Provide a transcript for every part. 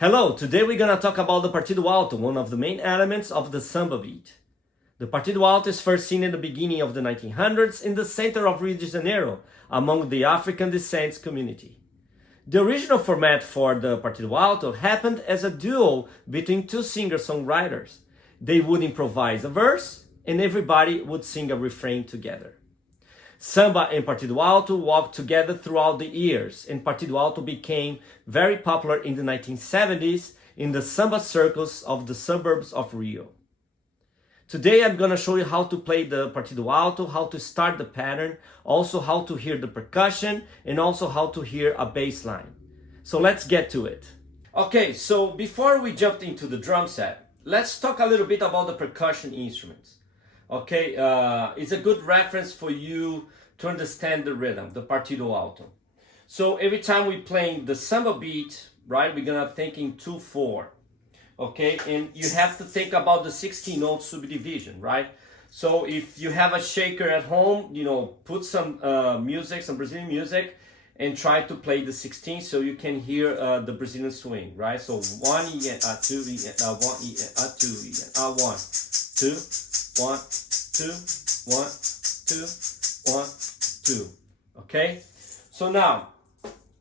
Hello, today we're gonna talk about the Partido Alto, one of the main elements of the Samba beat. The Partido Alto is first seen in the beginning of the 1900s in the center of Rio de Janeiro, among the African descent community. The original format for the Partido Alto happened as a duo between two singer-songwriters. They would improvise a verse, and everybody would sing a refrain together. Samba and Partido Alto walked together throughout the years, and Partido Alto became very popular in the 1970s in the samba circles of the suburbs of Rio. Today I'm going to show you how to play the Partido Alto, how to start the pattern, also how to hear the percussion, and also how to hear a bass line. So let's get to it. Okay, so before we jump into the drum set, let's talk a little bit about the percussion instruments. Okay, it's a good reference for you to understand the rhythm, the Partido Alto. So every time we playing the samba beat, right, we're gonna think in 2/4. Okay, and you have to think about the 16 note subdivision, right? So if you have a shaker at home, put some music, some Brazilian music, and try to play the 16 so you can hear the Brazilian swing, right? So 1 e a 2 e a 1 e a 2 e a 1 2 1 2 1 2 1 2. Okay, so now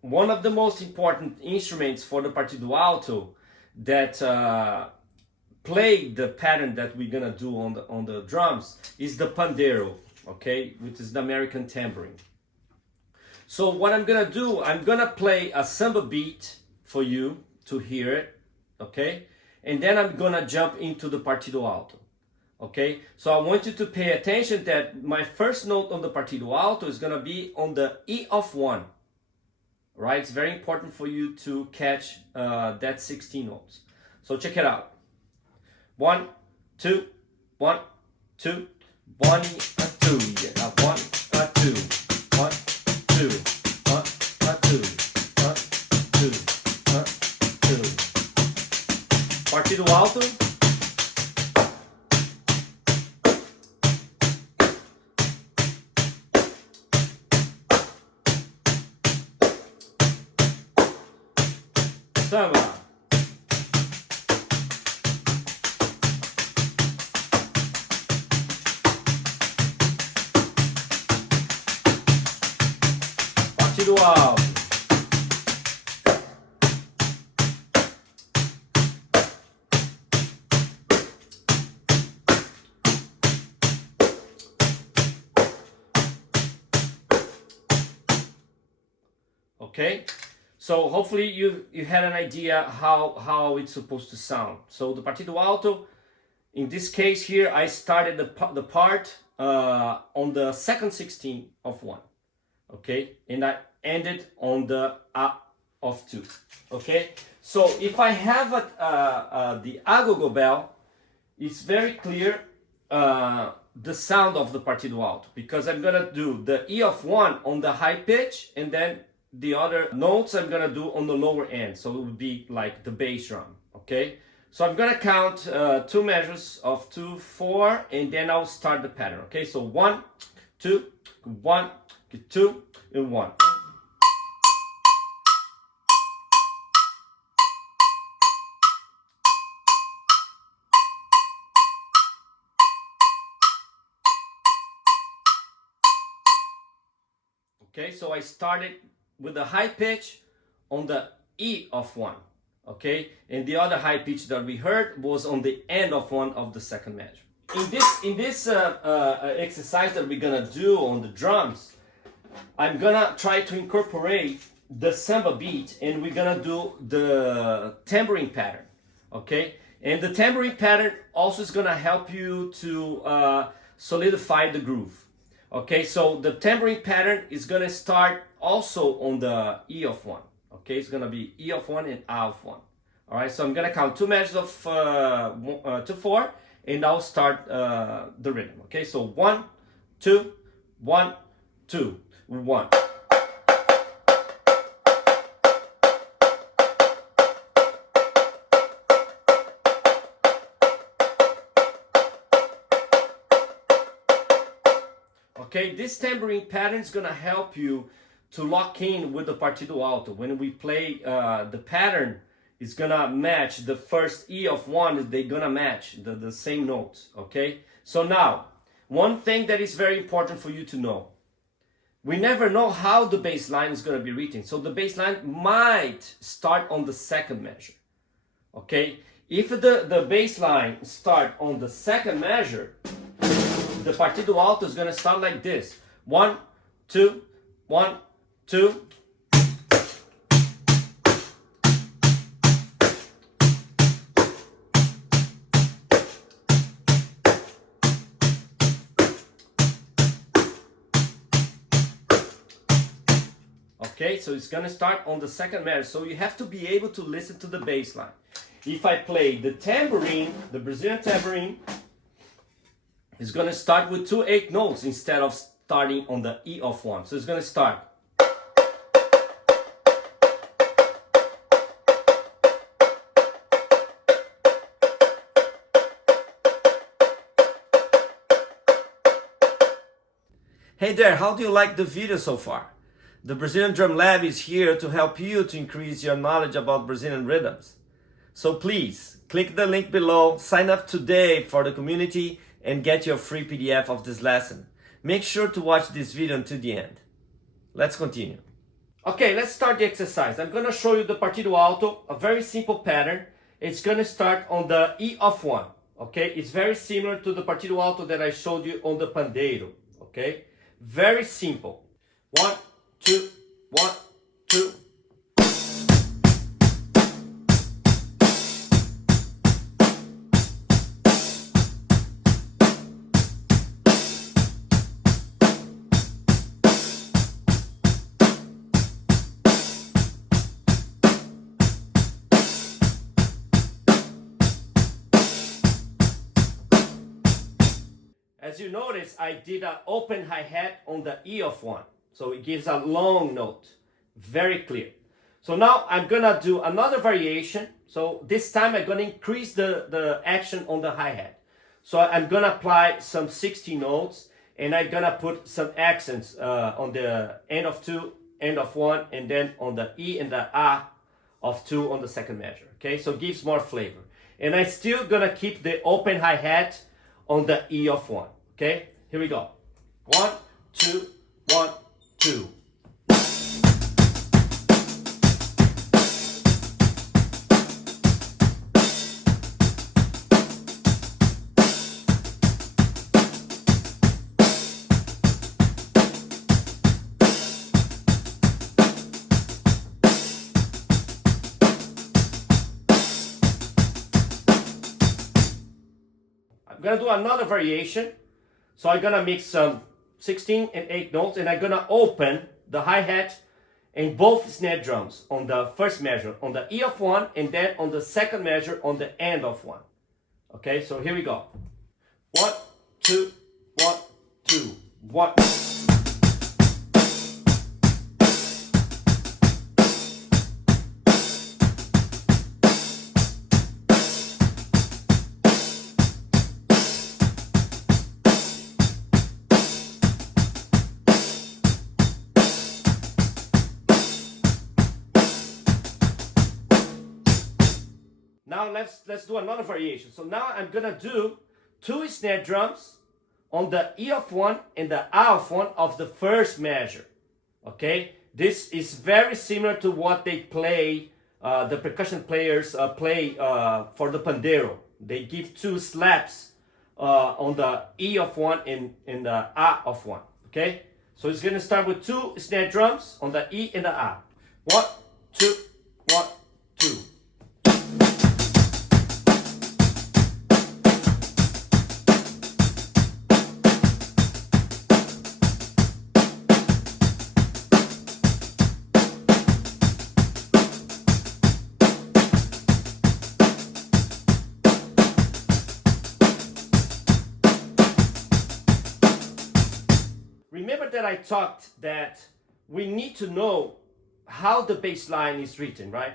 one of the most important instruments for the Partido Alto that play the pattern that we're gonna do on the drums is the pandeiro, okay, which is the American tambourine. So what I'm gonna do, I'm gonna play a samba beat for you to hear it, okay, and then I'm gonna jump into the Partido Alto. Okay, so I want you to pay attention that my first note on the Partido Alto is gonna be on the E of 1. Right, it's very important for you to catch that 16 notes. So check it out. 1 2 1 2 1 a 2 yeah 1 a 2 1 2 1 a 2 1 2 1 2. Partido Alto. Samba. Partido Alto. Okay. So hopefully you had an idea how it's supposed to sound. So the Partido Alto, in this case here, I started the part on the second 16 of 1, okay, and I ended on the A of 2, okay. So if I have the agogo bell, it's very clear the sound of the Partido Alto, because I'm gonna do the E of 1 on the high pitch, and then the other notes I'm gonna do on the lower end, so it would be like the bass drum, okay? So I'm gonna count 2 measures of 2 4, and then I'll start the pattern, okay? So 1 2 1 2 and 1. Okay, so I started with the high pitch on the E of 1, okay, and the other high pitch that we heard was on the end of 1 of the second measure. In this exercise that we're gonna do on the drums, I'm gonna try to incorporate the samba beat, and we're gonna do the tambourine pattern, okay, and the tambourine pattern also is gonna help you to solidify the groove. Okay, so the tambourine pattern is gonna start also on the E of 1. Okay, it's gonna be E of 1 and A of 1. All right, so I'm gonna count 2 measures of 2 4, and I'll start the rhythm. Okay, so 1 2 1 2 1. Okay, this tambourine pattern is gonna help you to lock in with the Partido Alto. When we play the pattern, is gonna match the first E of 1, they're gonna match the same notes, okay? So now, one thing that is very important for you to know, we never know how the bass line is gonna be written, so the bass line might start on the second measure, okay? If the bass line start on the second measure, the Partido Alto is gonna start like this. 1, 2, 1, 2. Okay, so it's gonna start on the second measure. So you have to be able to listen to the bass line. If I play the tambourine, the Brazilian tambourine, it's gonna start with 2 8 notes instead of starting on the E of 1. So it's gonna start. Hey there, how do you like the video so far? The Brazilian Drum Lab is here to help you to increase your knowledge about Brazilian rhythms. So please, click the link below, sign up today for the community, and get your free PDF of this lesson. Make sure to watch this video until the end. Let's continue. Okay, let's start the exercise. I'm gonna show you the Partido Alto, a very simple pattern. It's gonna start on the E of 1, okay? It's very similar to the Partido Alto that I showed you on the pandeiro, okay? Very simple. 1, 2, 1, 2. As you notice, I did an open hi-hat on the E of 1. So it gives a long note, very clear. So now I'm gonna do another variation. So this time I'm gonna increase the action on the hi-hat. So I'm gonna apply some 60 notes, and I'm gonna put some accents on the end of 2, end of 1, and then on the E and the A of 2 on the second measure, okay? So it gives more flavor. And I'm still gonna keep the open hi-hat on the E of 1, okay? Here we go. 1, 2, 1, 2. I'm gonna do another variation. So I'm gonna mix some 16 and 8 notes, and I'm gonna open the hi-hat and both snare drums on the first measure on the E of 1, and then on the second measure on the end of 1. Okay, so here we go. 1, 2, 1, 2, 1. Now let's do another variation. So now I'm gonna do 2 snare drums on the E of 1 and the A of 1 of the first measure. Okay, this is very similar to what they play. The percussion players play for the pandeiro. They give 2 slaps on the E of 1 and the A of 1. Okay, so it's gonna start with 2 snare drums on the E and the A. 1, 2, 1, 2. Remember that I talked that we need to know how the bass line is written, right?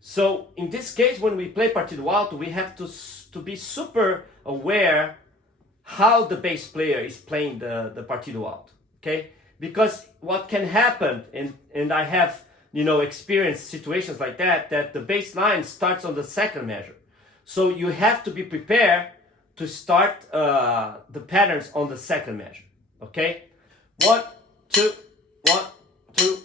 So in this case, when we play Partido Alto, we have to be super aware how the bass player is playing the Partido Alto, okay? Because what can happen, and I have experience situations like that the bass line starts on the second measure. So you have to be prepared to start the patterns on the second measure. Okay? 1, 2, 1, 2.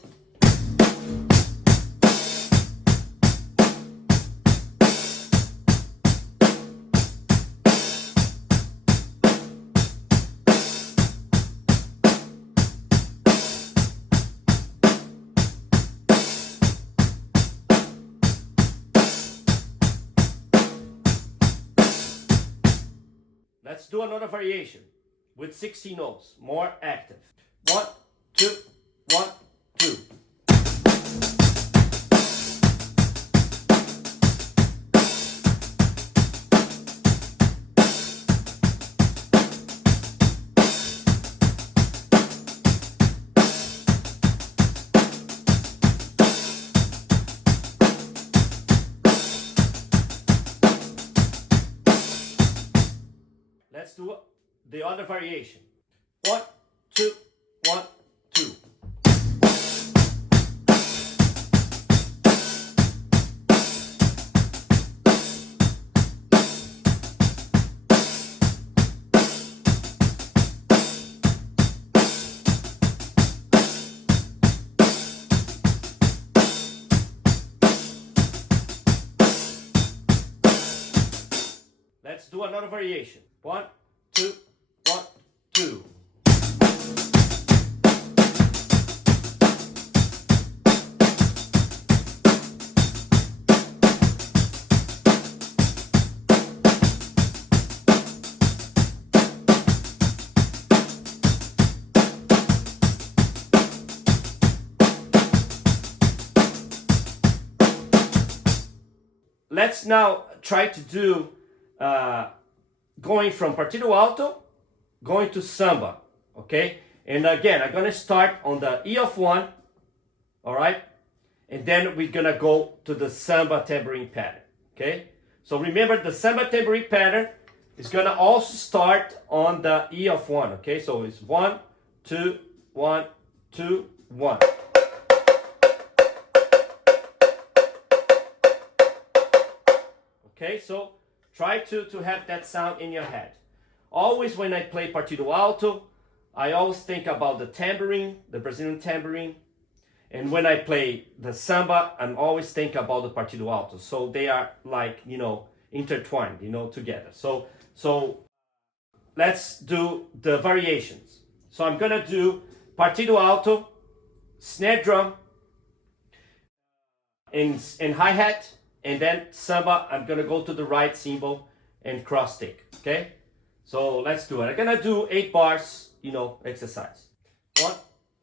Let's do another variation with 16 notes, more active. 1, 2, 1, 2. Let's do the other variation. 1, 2, 1, 2. Let's do another variation. 1, 2, 1, 2. Let's now try to do going from Partido Alto, going to Samba, okay? And again, I'm gonna start on the E of 1, all right? And then we're gonna go to the Samba tambourine pattern, okay? So remember, the Samba tambourine pattern is gonna also start on the E of 1, okay? So it's 1, 2, 1, 2, 1. Okay, so try to have that sound in your head. Always when I play Partido Alto, I always think about the tambourine, the Brazilian tambourine. And when I play the Samba, I'm always thinking about the Partido Alto. So they are like, intertwined, together. So let's do the variations. So I'm gonna do Partido Alto, snare drum, and hi-hat. And then Samba, I'm gonna go to the right cymbal and cross stick, okay? So let's do it. I'm gonna do 8 bars, exercise. 1,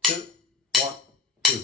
2, 1, 2.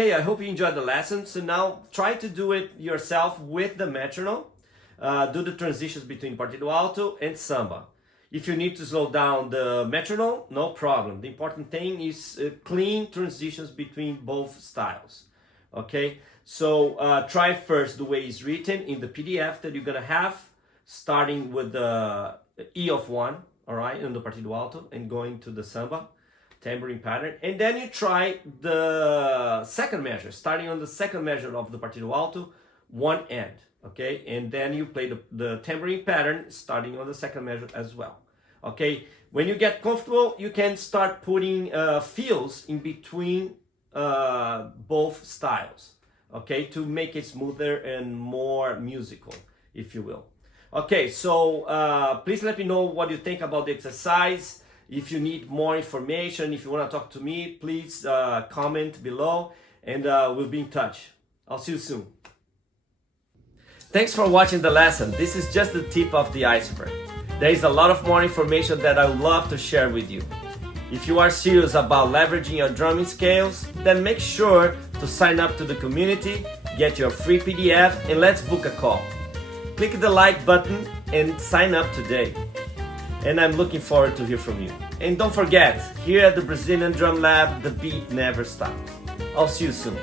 Okay, I hope you enjoyed the lesson. So now try to do it yourself with the metronome. Do the transitions between Partido Alto and Samba. If you need to slow down the metronome, no problem. The important thing is clean transitions between both styles. Okay, so try first the way it's written in the PDF that you're gonna have, starting with the E of 1, all right, in the Partido Alto and going to the Samba tambourine pattern. And then you try the second measure, starting on the second measure of the Partido Alto, one end. Okay, and then you play the tambourine pattern starting on the second measure as well. Okay, when you get comfortable, you can start putting fills in between both styles, okay, to make it smoother and more musical, if you will. Okay, so please let me know what you think about the exercise. If you need more information, if you want to talk to me, please comment below, and we'll be in touch. I'll see you soon. Thanks for watching the lesson. This is just the tip of the iceberg. There is a lot of more information that I would love to share with you. If you are serious about leveraging your drumming skills, then make sure to sign up to the community, get your free PDF, and let's book a call. Click the like button and sign up today. And I'm looking forward to hear from you. And don't forget, here at the Brazilian Drum Lab, the beat never stops. I'll see you soon.